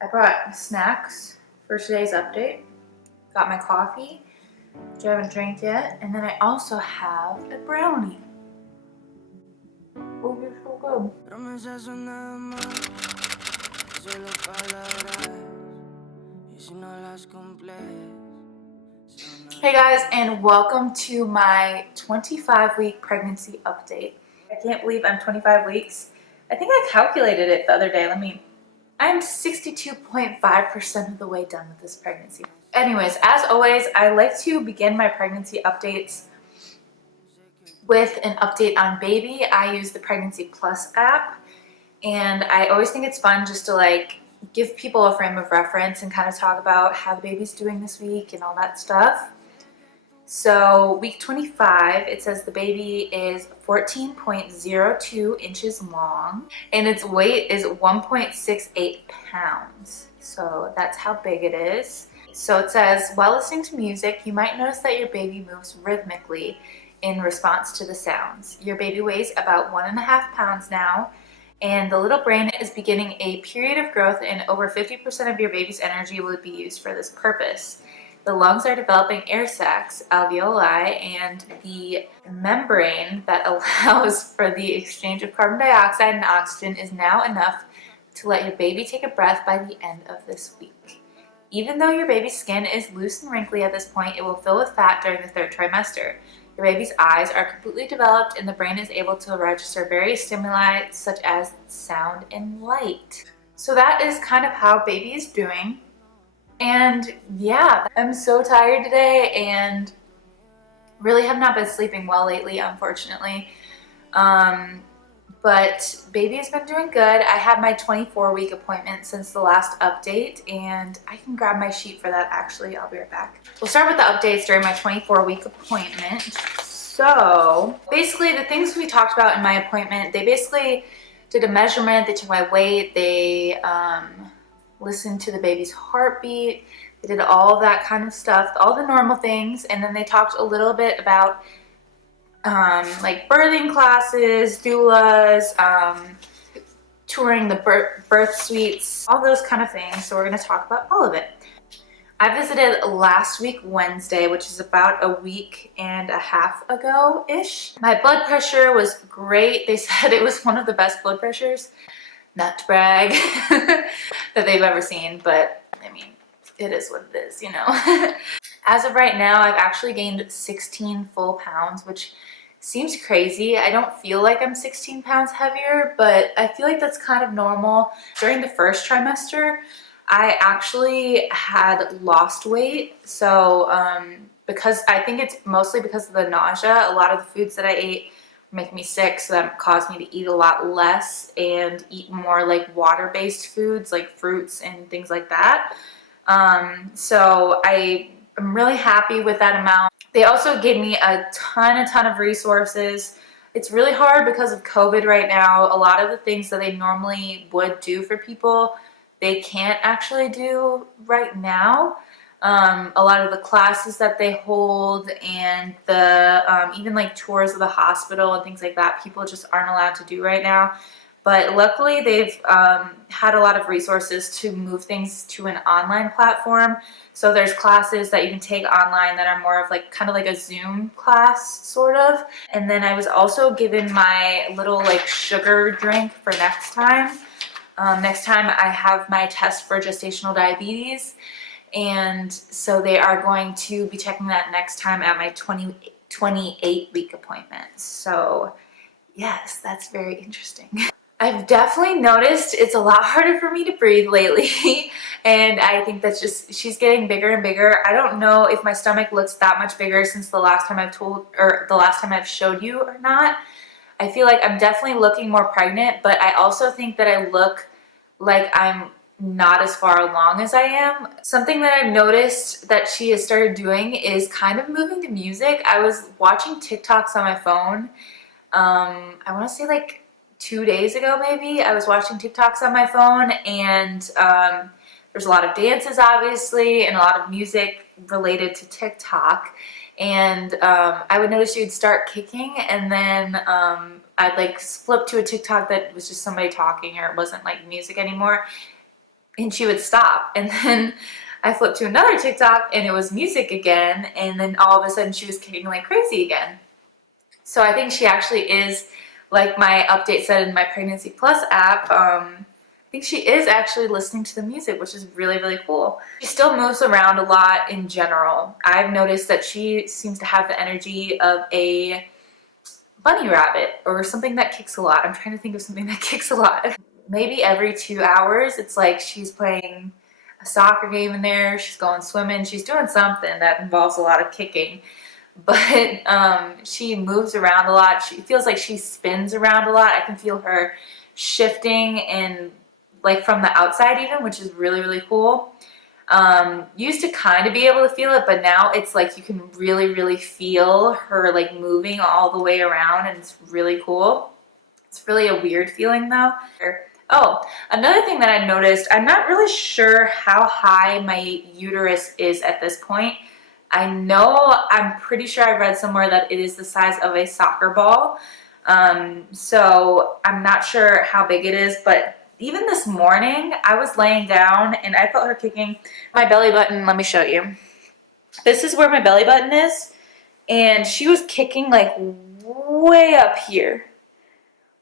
I brought snacks for today's update. Got my coffee, which I haven't drank yet, and then I also have a brownie. Oh, you're so good. Hey guys, and welcome to my 25-week pregnancy update. I can't believe I'm 25 weeks. I think I calculated it the other day. I'm 62.5% of the way done with this pregnancy. Anyways, as always, I like to begin my pregnancy updates with an update on baby. I use the Pregnancy Plus app, and I always think it's fun just to give people a frame of reference and kind of talk about how the baby's doing this week and all that stuff. So week 25, it says the baby is 14.02 inches long and its weight is 1.68 pounds. So that's how big it is. So it says, while listening to music, you might notice that your baby moves rhythmically in response to the sounds. Your baby weighs about 1.5 pounds now, and the little brain is beginning a period of growth, and over 50% of your baby's energy will be used for this purpose. The lungs are developing air sacs, alveoli, and the membrane that allows for the exchange of carbon dioxide and oxygen is now enough to let your baby take a breath by the end of this week. Even though your baby's skin is loose and wrinkly at this point, it will fill with fat during the third trimester. Your baby's eyes are completely developed, and the brain is able to register various stimuli such as sound and light. So that is kind of how baby is doing. And yeah, I'm so tired today and really have not been sleeping well lately, unfortunately. But baby has been doing good. I had my 24-week appointment since the last update, and I can grab my sheet for that actually. I'll be right back. We'll start with the updates during my 24-week appointment. So basically the things we talked about in my appointment, they basically did a measurement, they took my weight, they listened to the baby's heartbeat, they did all of that kind of stuff, all the normal things, and then they talked a little bit about like birthing classes, doulas, touring the birth suites, all those kind of things. So we're going to talk about all of it. I visited last week Wednesday, which is about a week and a half ago-ish. My blood pressure was great. They said it was one of the best blood pressures, not to brag, that they've ever seen, but I mean, it is what it is, you know. As of right now, I've actually gained 16 full pounds, which seems crazy. I don't feel like I'm 16 pounds heavier, but I feel like that's kind of normal. During the first trimester, I actually had lost weight. So because I think it's mostly because of the nausea, a lot of the foods that I ate make me sick, so that caused me to eat a lot less and eat more like water-based foods like fruits and things like that. So I am really happy with that amount. They also gave me a ton of resources. It's really hard because of COVID right now. A lot of the things that they normally would do for people, they can't actually do right now. A lot of the classes that they hold and the even like tours of the hospital and things like that, people just aren't allowed to do right now. But luckily they've had a lot of resources to move things to an online platform. So there's classes that you can take online that are more of like kind of like a Zoom class sort of. And then I was also given my little like sugar drink for next time. Next time I have my test for gestational diabetes. And so they are going to be checking that next time at my 28-week appointment. So yes, that's very interesting. I've definitely noticed it's a lot harder for me to breathe lately. And I think that's just, she's getting bigger and bigger. I don't know if my stomach looks that much bigger since the last time the last time I've showed you or not. I feel like I'm definitely looking more pregnant, but I also think that I look like I'm not as far along as I am. Something that I've noticed that she has started doing is kind of moving to music. I was watching TikToks on my phone. I want to say like 2 days ago maybe. I was watching TikToks on my phone, and there's a lot of dances obviously and a lot of music related to TikTok. And I would notice she would start kicking, and then I'd like flip to a TikTok that was just somebody talking, or it wasn't like music anymore. and she would stop. And then I flipped to another TikTok and it was music again, and then all of a sudden she was kicking like crazy again. So I think she actually is, like my update said in my Pregnancy Plus app, I think she is actually listening to the music, which is really, really cool. She still moves around a lot in general. I've noticed that she seems to have the energy of a bunny rabbit or something that kicks a lot. I'm trying to think of something that kicks a lot. Maybe every 2 hours, it's like she's playing a soccer game in there, she's going swimming, she's doing something that involves a lot of kicking. But she moves around a lot. She feels like she spins around a lot. I can feel her shifting and like from the outside even, which is really, really cool. Used to kind of be able to feel it, but now it's like you can really, really feel her like moving all the way around, and it's really cool. It's really a weird feeling though. Oh, another thing that I noticed, I'm not really sure how high my uterus is at this point. I'm pretty sure I read somewhere that it is the size of a soccer ball. So I'm not sure how big it is, but even this morning I was laying down and I felt her kicking my belly button. Let me show you. This is where my belly button is, and she was kicking like way up here.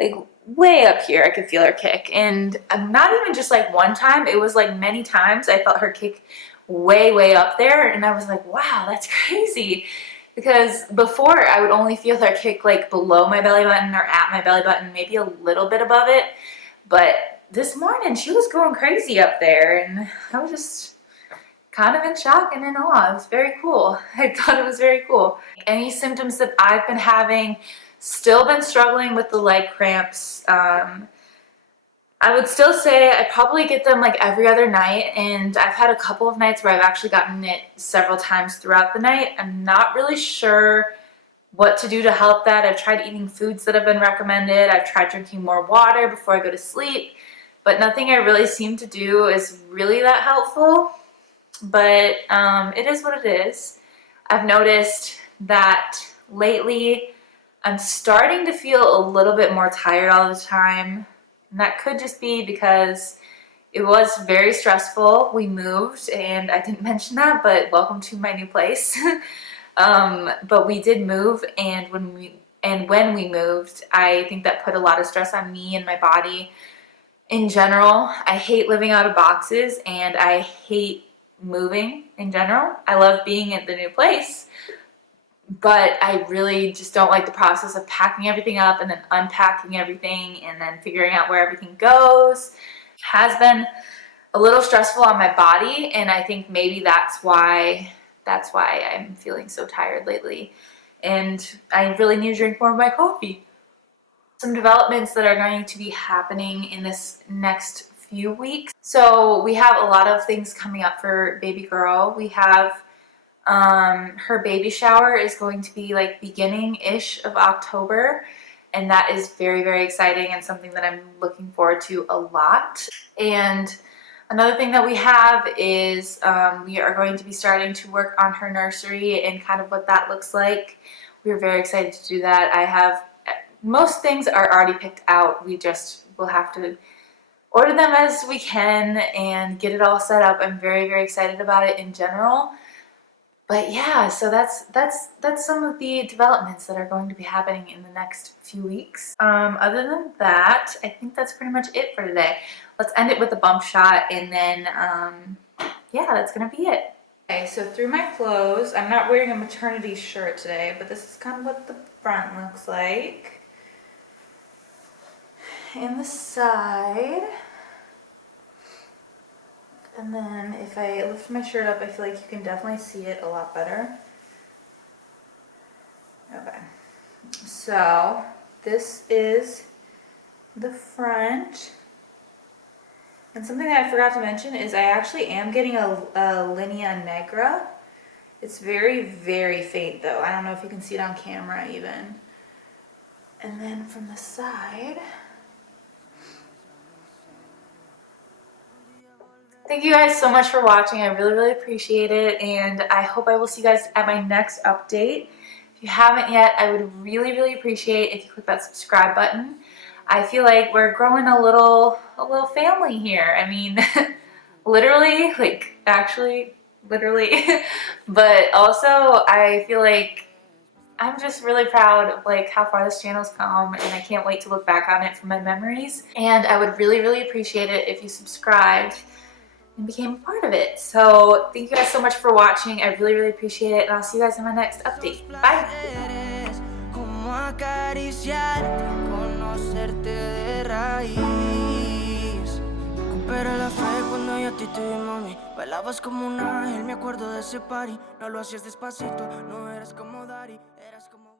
Like way up here, I could feel her kick. And not even just like one time, it was like many times I felt her kick way, way up there. And I was like, wow, that's crazy. Because before I would only feel her kick like below my belly button or at my belly button, maybe a little bit above it. But this morning she was going crazy up there, and I was just kind of in shock and in awe. It was very cool. I thought it was very cool. Any symptoms that I've been having, still been struggling with the leg cramps. I would still say I probably get them like every other night, and I've had a couple of nights where I've actually gotten it several times throughout the night. I'm not really sure what to do to help that. I've tried eating foods that have been recommended. I've tried drinking more water before I go to sleep, but nothing I really seem to do is really that helpful. But it is what it is. I've noticed that lately I'm starting to feel a little bit more tired all the time. And that could just be because it was very stressful. We moved, and I didn't mention that, but welcome to my new place. But we did move, and when we moved, I think that put a lot of stress on me and my body in general. I hate living out of boxes, and I hate moving in general. I love being at the new place, but I really just don't like the process of packing everything up and then unpacking everything and then figuring out where everything goes. It has been a little stressful on my body, and I think maybe that's why I'm feeling so tired lately, and I really need to drink more of my coffee. Some developments that are going to be happening in this next few weeks. So we have a lot of things coming up for baby girl. We have her baby shower is going to be like beginning-ish of October, and that is very, very exciting and something that I'm looking forward to a lot. And another thing that we have is we are going to be starting to work on her nursery and kind of what that looks like. We're very excited to do that. I have most things are already picked out. We just will have to order them as we can and get it all set up. I'm very, very excited about it in general. But yeah, so that's some of the developments that are going to be happening in the next few weeks. Other than that, I think that's pretty much it for today. Let's end it with a bump shot, and then yeah, that's gonna be it. Okay, so through my clothes, I'm not wearing a maternity shirt today, but this is kind of what the front looks like. And the side. And then if I lift my shirt up, I feel like you can definitely see it a lot better. Okay, so this is the front. And something that I forgot to mention is I actually am getting a linea negra. It's very, very faint though. I don't know if you can see it on camera even. And then from the side, thank you guys so much for watching. I really, really appreciate it, and I hope I will see you guys at my next update. If you haven't yet, I would really, really appreciate if you click that subscribe button. I feel like we're growing a little family here. I mean, literally, like actually, literally. But also, I feel like I'm just really proud of like how far this channel's come, and I can't wait to look back on it for my memories. And I would really, really appreciate it if you subscribed and became a part of it. So thank you guys so much for watching. I really, really appreciate it, and I'll see you guys in my next update. Bye! Recupera la fe cuando yo a ti te vi, mami. Bailabas como un ángel, me acuerdo de ese party. No lo hacías despacito, no eras como Daddy, eras como...